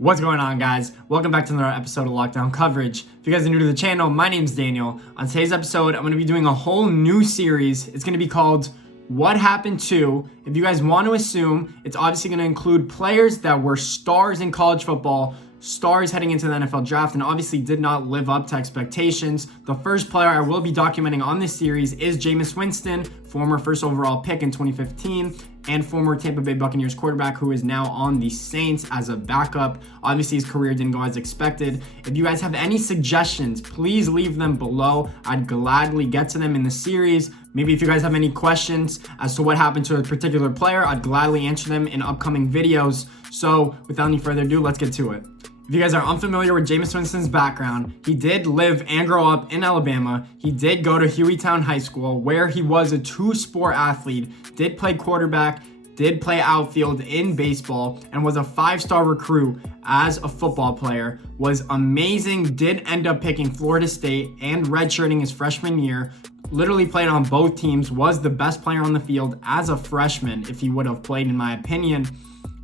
What's going on, guys? Welcome back to another episode of Lockdown Coverage. If you guys are new to the channel, my name's Daniel. On today's episode, I'm going to be doing a whole new series. It's going to be called What Happened To. If you guys want to assume, it's obviously going to include players that were stars in college football, stars heading into the NFL draft, and obviously did not live up to expectations. The first player I will be documenting on this series is Jameis Winston, former first overall pick in 2015, and former Tampa Bay Buccaneers quarterback who is now on the Saints as a backup. Obviously, his career didn't go as expected. If you guys have any suggestions, please leave them below. I'd gladly get to them in the series. Maybe if you guys have any questions as to what happened to a particular player, I'd gladly answer them in upcoming videos. So without any further ado, let's get to it. If you guys are unfamiliar with Jameis Winston's background, he did live and grow up in Alabama. He did go to Hueytown High School, where he was a two-sport athlete, did play quarterback, did play outfield in baseball, and was a five-star recruit as a football player. Was amazing, did end up picking Florida State and redshirting his freshman year. Literally played on both teams, was the best player on the field as a freshman if he would have played, in my opinion.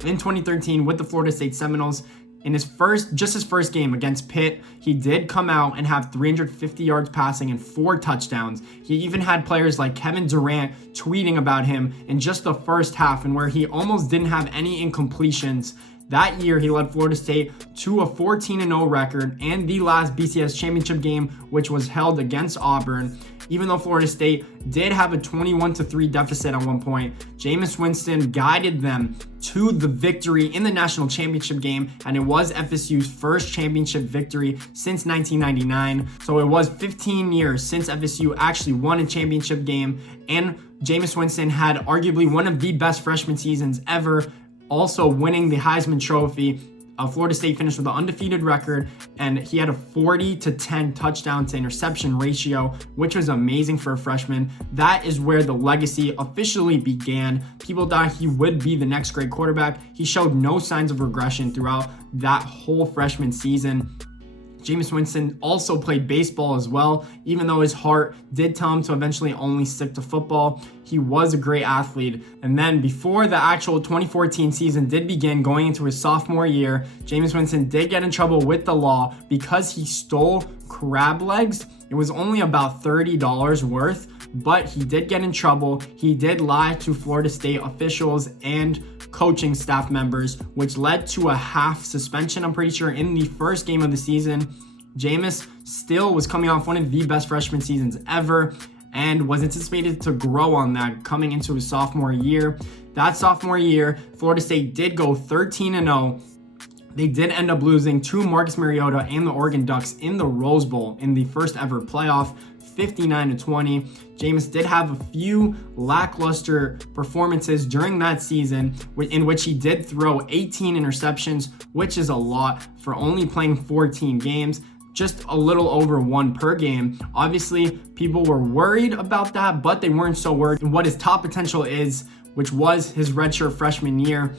In 2013 with the Florida State Seminoles, in his first game against Pitt, he did come out and have 350 yards passing and 4 touchdowns. He even had players like Kevin Durant tweeting about him in just the first half, and where he almost didn't have any incompletions. That year, he led Florida State to a 14-0 record and the last BCS championship game, which was held against Auburn. Even though Florida State did have a 21-3 deficit at one point, Jameis Winston guided them to the victory in the national championship game, and it was FSU's first championship victory since 1999. So it was 15 years since FSU actually won a championship game, and Jameis Winston had arguably one of the best freshman seasons ever, also winning the Heisman Trophy. Florida State finished with an undefeated record, and he had a 40-10 touchdown to interception ratio, which was amazing for a freshman. That is where the legacy officially began. People thought he would be the next great quarterback. He showed no signs of regression throughout that whole freshman season. Jameis Winston also played baseball as well, even though his heart did tell him to eventually only stick to football. He was a great athlete. And then before the actual 2014 season did begin, going into his sophomore year, Jameis Winston did get in trouble with the law because he stole crab legs. It was only about $30 worth, but he did get in trouble. He did lie to Florida State officials and coaching staff members, which led to a half suspension, I'm pretty sure, in the first game of the season. Jameis still was coming off one of the best freshman seasons ever and was anticipated to grow on that coming into his sophomore year. That sophomore year, Florida State did go 13-0. They did end up losing to Marcus Mariota and the Oregon Ducks in the Rose Bowl in the first ever playoff, 59-20. Jameis did have a few lackluster performances during that season, in which he did throw 18 interceptions, which is a lot for only playing 14 games. Just a little over 1 per game. Obviously, people were worried about that, but they weren't so worried what his top potential is, which was his redshirt freshman year.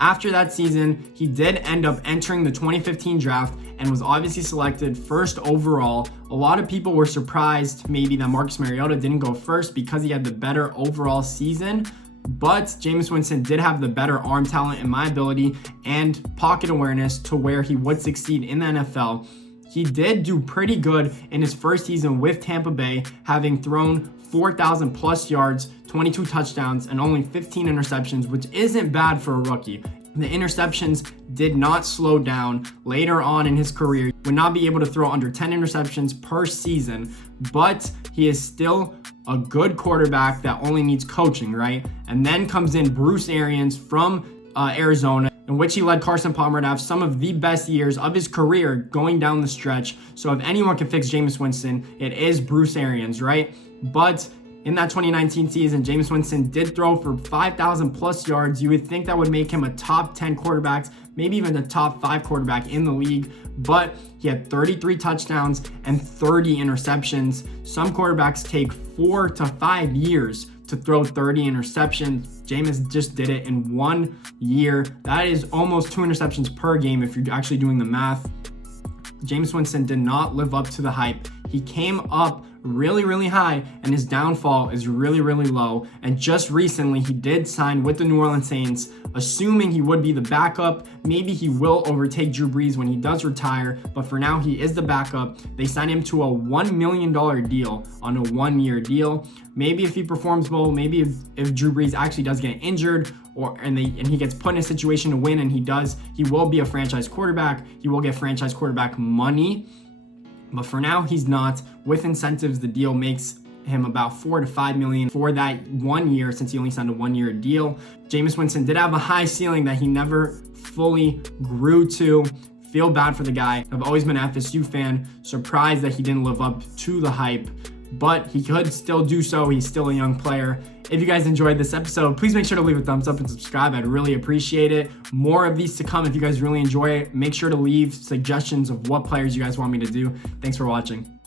After that season, he did end up entering the 2015 draft and was obviously selected first overall. A lot of people were surprised maybe that Marcus Mariota didn't go first because he had the better overall season. But Jameis Winston did have the better arm talent, in my ability, and pocket awareness to where he would succeed in the NFL. He did do pretty good in his first season with Tampa Bay, having thrown 4,000 plus yards, 22 touchdowns, and only 15 interceptions, which isn't bad for a rookie. The interceptions did not slow down later on in his career. He would not be able to throw under 10 interceptions per season, but he is still a good quarterback that only needs coaching, right? And then comes in Bruce Arians from Arizona, in which he led Carson Palmer to have some of the best years of his career going down the stretch. So if anyone can fix Jameis Winston, it is Bruce Arians, right? But in that 2019 season, Jameis Winston did throw for 5,000 plus yards. You would think that would make him a top 10 quarterback, maybe even the top 5 quarterback in the league, but he had 33 touchdowns and 30 interceptions. Some quarterbacks take 4 to 5 years to throw 30 interceptions. Jameis just did it in 1 year. That is almost 2 interceptions per game if you're actually doing the math. Jameis Winston did not live up to the hype. He came up really, really high, and his downfall is really, really low. And just recently, he did sign with the New Orleans Saints, assuming he would be the backup. Maybe he will overtake Drew Brees when he does retire, but for now, he is the backup. They signed him to a $1 million deal on a 1-year deal. Maybe if he performs well, maybe if Drew Brees actually does get injured, and he gets put in a situation to win, and he will be a franchise quarterback. He will get franchise quarterback money. But for now, he's not. With incentives, the deal makes him about $4 to $5 million for that 1 year, since he only signed a 1-year deal. Jameis Winston did have a high ceiling that he never fully grew to. Feel bad for the guy. I've always been an FSU fan. Surprised that he didn't live up to the hype, but he could still do so. He's still a young player. If you guys enjoyed this episode, please make sure to leave a thumbs up and subscribe. I'd really appreciate it. More of these to come. If you guys really enjoy it, make sure to leave suggestions of what players you guys want me to do. Thanks for watching.